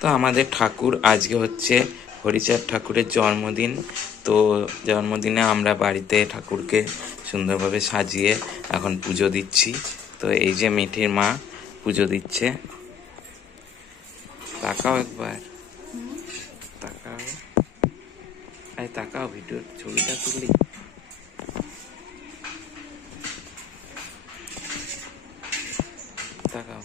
তো আমাদের ঠাকুর আজকে হচ্ছে হরিচাঁদ ঠাকুরের জন্মদিন। তো জন্মদিনে আমরা বাড়িতে ঠাকুরকে সুন্দরভাবে সাজিয়ে এখন পুজো দিচ্ছি। তো এই যে মিঠির মা পুজো দিচ্ছে, তাকাও একবার, তাকাও, আরে তাকাও, ভিডিও ছবিটা তুলি। তাকাও।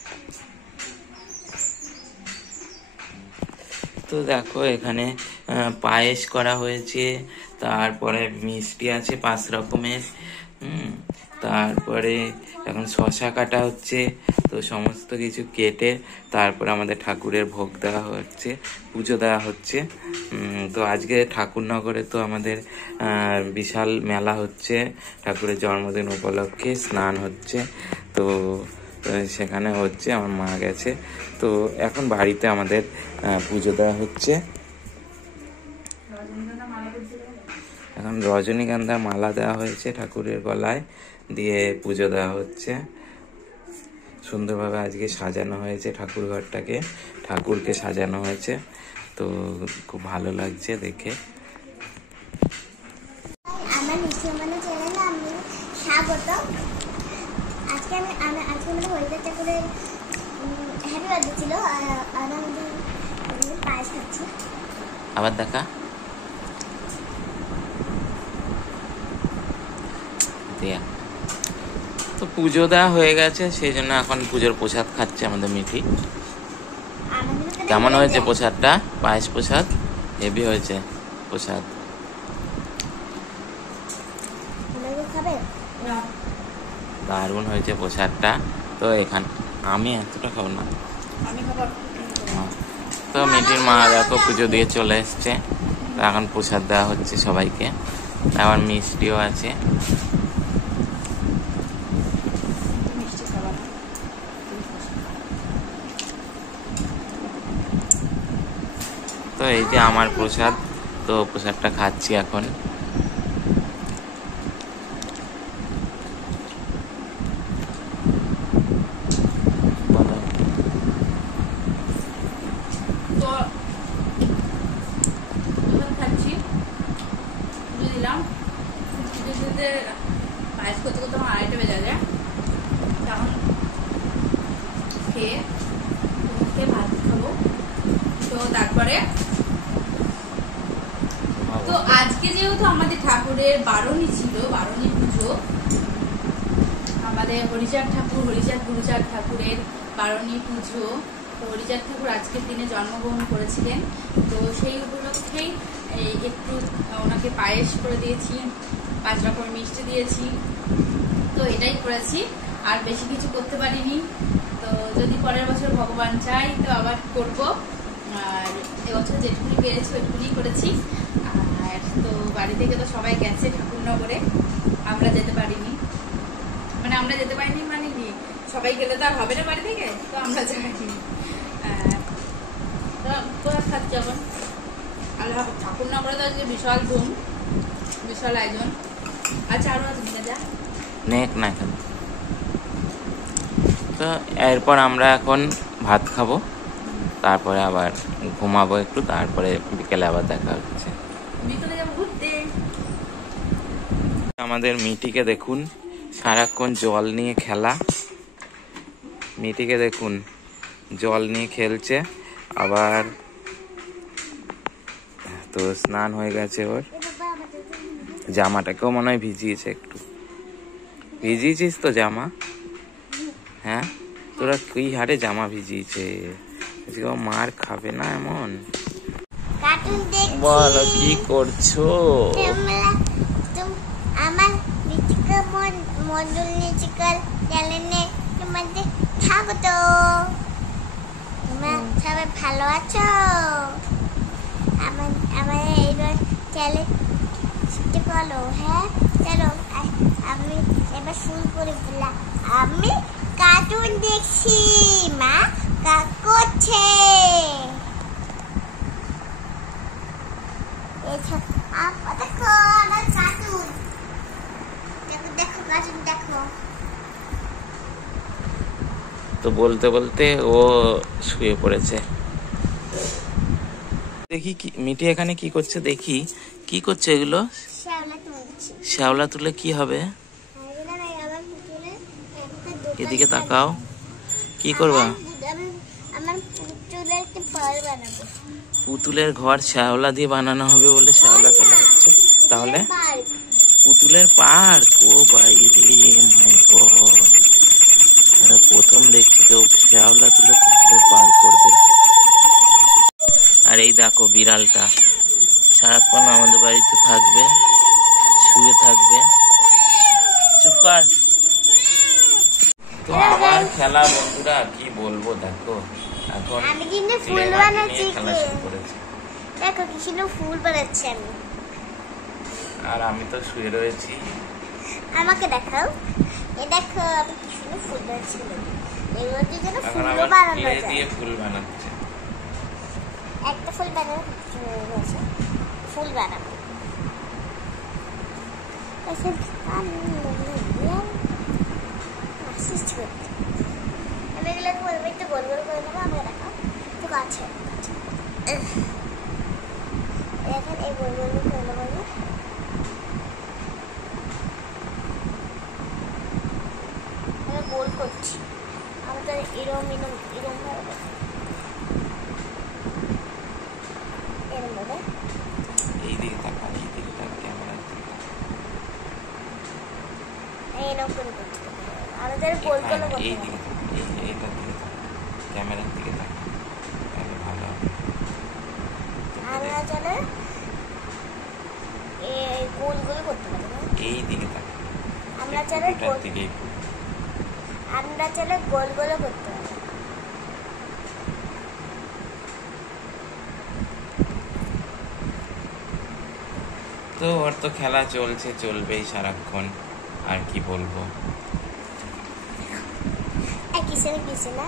তো দেখো এখানে পায়েস করা হয়েছে, তারপরে মিষ্টি আছে 5 রকমের, তারপরে এখন শশা কাটা হচ্ছে। তো সমস্ত কিছু কেটে তারপরে আমাদের ঠাকুরের ভোগ দেওয়া হচ্ছে, পুজো দেওয়া হচ্ছে। তো আজকে ঠাকুরনগরে তো আমাদের বিশাল মেলা হচ্ছে, ঠাকুরের জন্মদিন উপলক্ষে স্নান হচ্ছে। তো সেখানে হচ্ছে, আমার মা গেছে। তো এখন বাড়িতে আমাদের পুজো দেওয়া হচ্ছে। এখন রজনীগন্ধার মালা দেওয়া হয়েছে ঠাকুরের গলায়, দিয়ে পুজো দেওয়া হচ্ছে। সুন্দরভাবে আজকে সাজানো হয়েছে ঠাকুর ঘরটাকে, ঠাকুরকে সাজানো হয়েছে। তো খুব ভালো লাগছে দেখে। আমার নিশ্চয়ই চ্যানেলে আমি স্বাগত। আজকে আমি হরিচাঁদ ঠাকুরের হ্যাপি বার্থডে ছিল, আর আমি পায়েস খাচ্ছি। আবার দেখা দিয়া। তো পুজো দেওয়া হয়ে গেছে, সেই জন্য এখন পুজোর প্রসাদ খাচ্ছে আমাদের মিঠি। কেমন হয়েছে প্রসাদটা? পায়েস প্রসাদ হেভি হয়েছে প্রসাদ। দারুণ হয়েছে প্রসাদটা। তো এখান আমি এতটা খাবো না। তো মিঠির মা দেখো পুজো দিয়ে চলে এসছে। এখন প্রসাদ দেওয়া হচ্ছে সবাইকে, আবার মিষ্টিও আছে। তো এই যে আমার প্রসাদ, তো প্রসাদটা খাচ্ছি এখন। পায়েস করতে করতে আমার 2:30 বেজে যায়। তখন খেয়ে ভাত খাবো। তো তারপরে তো আজকে যেহেতু আমাদের ঠাকুরের বারণী ছিল, বারণী পুজো, আমাদের হরিচাঁদ গুরুচাঁদ ঠাকুরের বারণী পুজো। তো হরিচাঁদ ঠাকুর আজকের দিনে জন্মগ্রহণ করেছিলেন। তো সেই উপলক্ষেই একটু ওনাকে পায়েস করে দিয়েছি, 5 রকমের মিষ্টি দিয়েছি। তো এটাই করেছি, আর বেশি কিছু করতে পারিনি। তো যদি পরের বছর ভগবান চাই তো আবার করব। আর এবছর যেটুকুনি পেরেছি ওইটুকুনি করেছি। আর তো বাড়ি থেকে তো সবাই গেছে ঠাকুরনগরে, আমরা যেতে পারিনি। মানে কি, সবাই গেলে তো আর হবে না বাড়ি থেকে, তো আমরা যাইনি। তো খাচ্ছি এখন। আল্লাহ ঠাকুরনগরে তো আজকে বিশাল ধুম, বিশাল আয়োজন। আচ্ছা আরো আছে যা নেক না কেন। তো এরপর আমরা এখন ভাত খাবো, তারপরে আবার ঘুমাবো একটু, তারপরে বিকেলে আবার দেখা হচ্ছে। বিকেলে যাবো ঘুরতে। আমাদের মিঠিকে দেখুন, সারাক্ষণ জল নিয়ে খেলা। মিঠিকে দেখুন জল নিয়ে খেলছে। আবার তো স্নান হয়ে গেছে ওর, জামাটাকেও মনে হয় ভিজিয়েছে একটু। ভিজিয়েছিস তো জামা? হ্যাঁ, তোরা কি হারে জামা ভিজিয়েছে? মার খাবে না এমন? বলো কি করছো? আমার মন্ডল নিচিকাল চ্যানেলে তোমাদের স্বাগত। তোমরা সবাই ভালো আছো? আমার এইবার চ্যানেল শিখতে পারো। হ্যাঁ চলো আমি এবার শুরু করে দিলাম। আমি কার্টুন দেখছি, মা কাজ করছে। দেখো আমার কার্টুন, দেখো কার্টুন দেখো। তো বলতে বলতে ও শুয়ে পড়েছে। দেখি কি মিঠি এখানে কি করছে, দেখি কি করছে এগুলো। শ্যাওলা তুলছি। শ্যাওলা তুলে কি হবে? এগুলো না, আমার পুতুলের একটা দোকান এদিকে থাকবে। তাকাও, কি করবা? আমার পুতুলের একটা পার বানাবো। পুতুলের ঘর শ্যাওলা দিয়ে বানানো হবে বলে শ্যাওলা তোলা হচ্ছে। তাহলে পার্ক। পুতুলের পার্ক, ও ভাই রে, মাই গড, এটা প্রথম দেখছি কেউ শ্যাওলা তুলে পুতুলের পার্ক করবে। আর এই দেখো বিড়ালটা সারাক্ষণ আমাদের বাড়িতে থাকবে, শুয়ে থাকবে। চুপ কর। তো আমার খেলা বন্ধুরা কি বলবো, দেখো এখন আমি কিন্তু ফুল ক্লে মাটি বানাচ্ছি। নিয়ে খেলা শুরু করেছে। দেখো কি সুন্দর ফুল বানাচ্ছি আমি। আর আমি তো শুয়ে রয়েছি। আমাকে দেখাও। এ দেখো আমি কি সুন্দর ফুল বানাচ্ছি। এগুলো দিয়ে যেন এখন ফুলও আবার বানানো ক্লে যায়। দিয়ে ফুল বানাচ্ছে। একটা ফুল বানানো হয়েছে, ফুল বানাবো। আমি এগুলোকে বলবো একটু গোল গোল করে নেবো। আমাকে দেখাও একটু কাছে। এখন এই গোল গোল করে নেবো। আমি গোল করছি। আমি তো এরম এরম এরম ভাবে এরম ভাবে এই দিকে তাকা, এই দিকে তাকা, ক্যামেরার দিকে তাকা। এরম করে করছি। আমি তো গোল গোল হ্যাঁ, করতে এই হবে। দিকে তাকা, এইটার দিকে তাকা, ক্যামেরার দিকে তাকা, তাহলে ভালো হবে। আমরা চলে গোল গোল করতে পারি না। এই দিকে তাকা, আমরা চলে এটার দিকেই পুরো। আমরা চলে গোল গোল করতে পারি। তো ওর তো খেলা চলছে, চলবেই সারাক্ষণ, আর কি বলবো। কিসে না